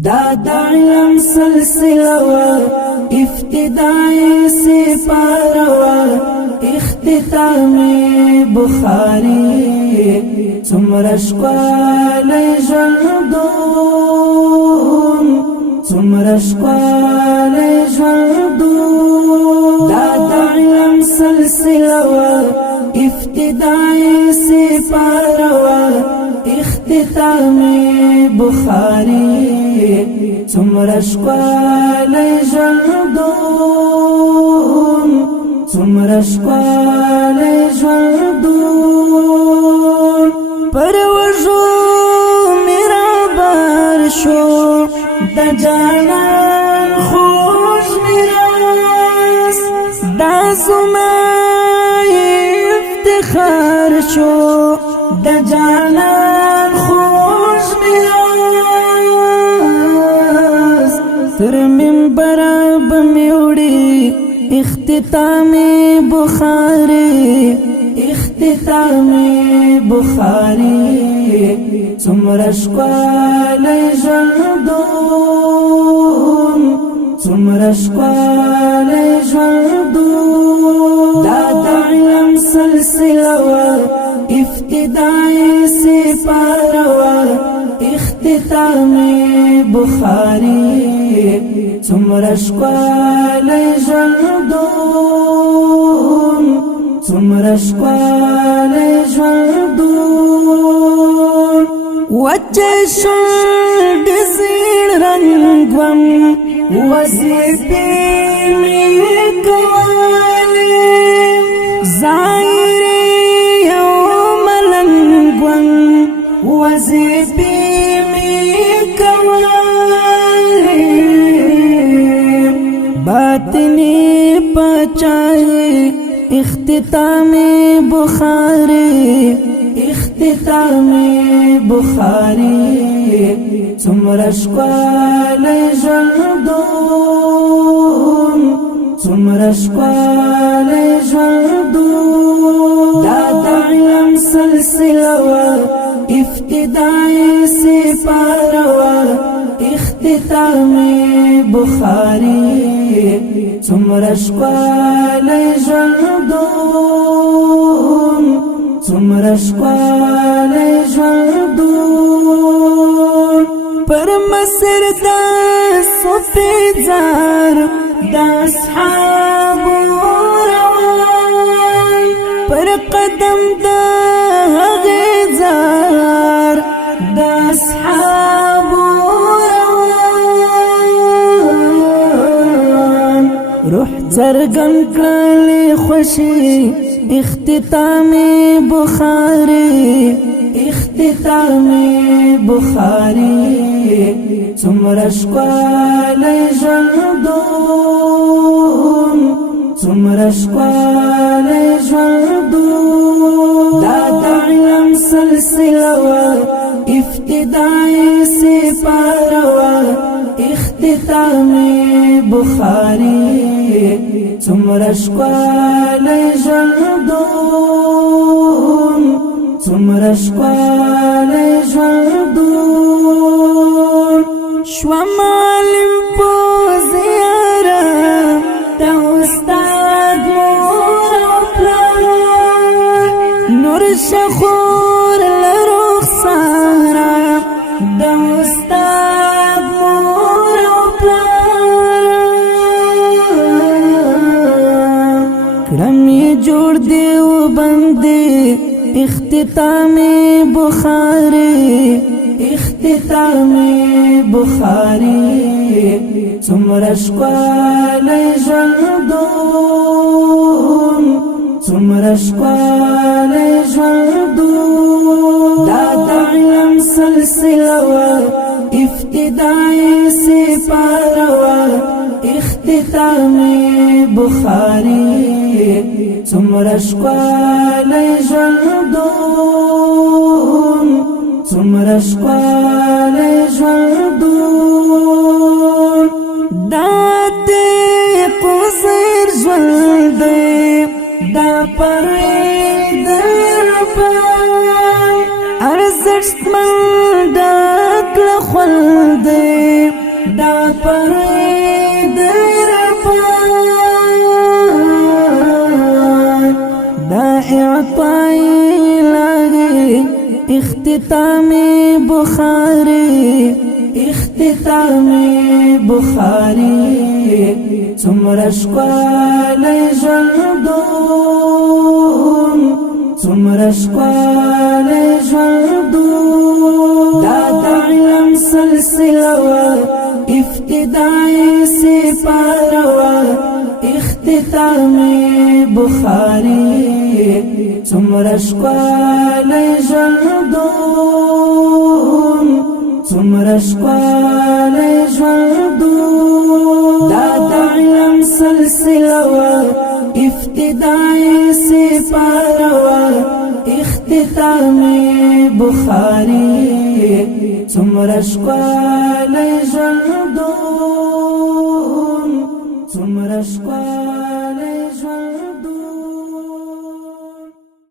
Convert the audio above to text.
دا د علم سلسله وا ابتدائی سپاره وا اختتامی بخاری څومره ښکلی ژوندون څومره ښکلی ژوندون دا د علم سلسله وا ابتدائی سپاره وا اختتامی بخاری څومره ښکلی ژوندون څومره ښکلی ژوندون پر وژو مې رابار شو د جانان خوږ میراث دا زما افتخار شو د جانان خوږ میراث تر منبر به مې وړي اختتامی بخاری اختتامی بخاری څومره ښکلی ژوندون څومره ښکلی ژوندون دا د علم سلسله وا ابتدائی سپاره وا اختتامی بخاری څومره ښکلی ژوندون څومره ښکلی ژوندون وچه شونډ زیړ رنګ وم وظیفې مې کولې ظاهر یو ملنګ وم وظیفې مې کولې باطنی پچای اختتامی بخاری اختتامی بخاری څومره ښکلی ژوندون څومره ښکلی ژوندون دا د علم سلسله وا ابتدائی سپاره وا اختتامی بخاری څومره ښکلی ژوندون څومره ښکلی ژوندون پر مسر د سپېځار د اصحابو روان پر قدم د هغې زار د اصحابو روان روح څرګند کړلې خوښي اختتامی بخاری اختتامی بخاری څومره ښکلی ژوندون څومره ښکلی ژوندون دا د علم سلسله وا ابتدائی سپاره وا اختتامی بخاری څومره ښکلی ژوندون څومره ښکلی ژوندون شوم عالم په زیاره د استاد مور او پلار نور شخور له رخساره د استاد مور او پلار کړم یې جوړ دیو بندې اختتامی بخاری اختتامی بخاری څومره ښکلی ژوندون څومره ښکلی ژوندون دا د علم سلسله وا ابتدائی سپاره وا اختتامی بخاری څومره ښکلی ژوندون څومره ښکلی ژوندون دا دې قصر ژوند دی دا پرې د ربان ارزښتمن ډک له خوند دی پر دا اعطائی لگے اختتامی بخاری څومره ښکلی ژوندون دا د علم سلسله وه ابتدایي سپاره وه اختتامي بخاري څومره ښکلی ژوندون دا د علم سلسله وه ابتدایي سپاره وه اختتامي بخاري څومره ښکلی ژوندون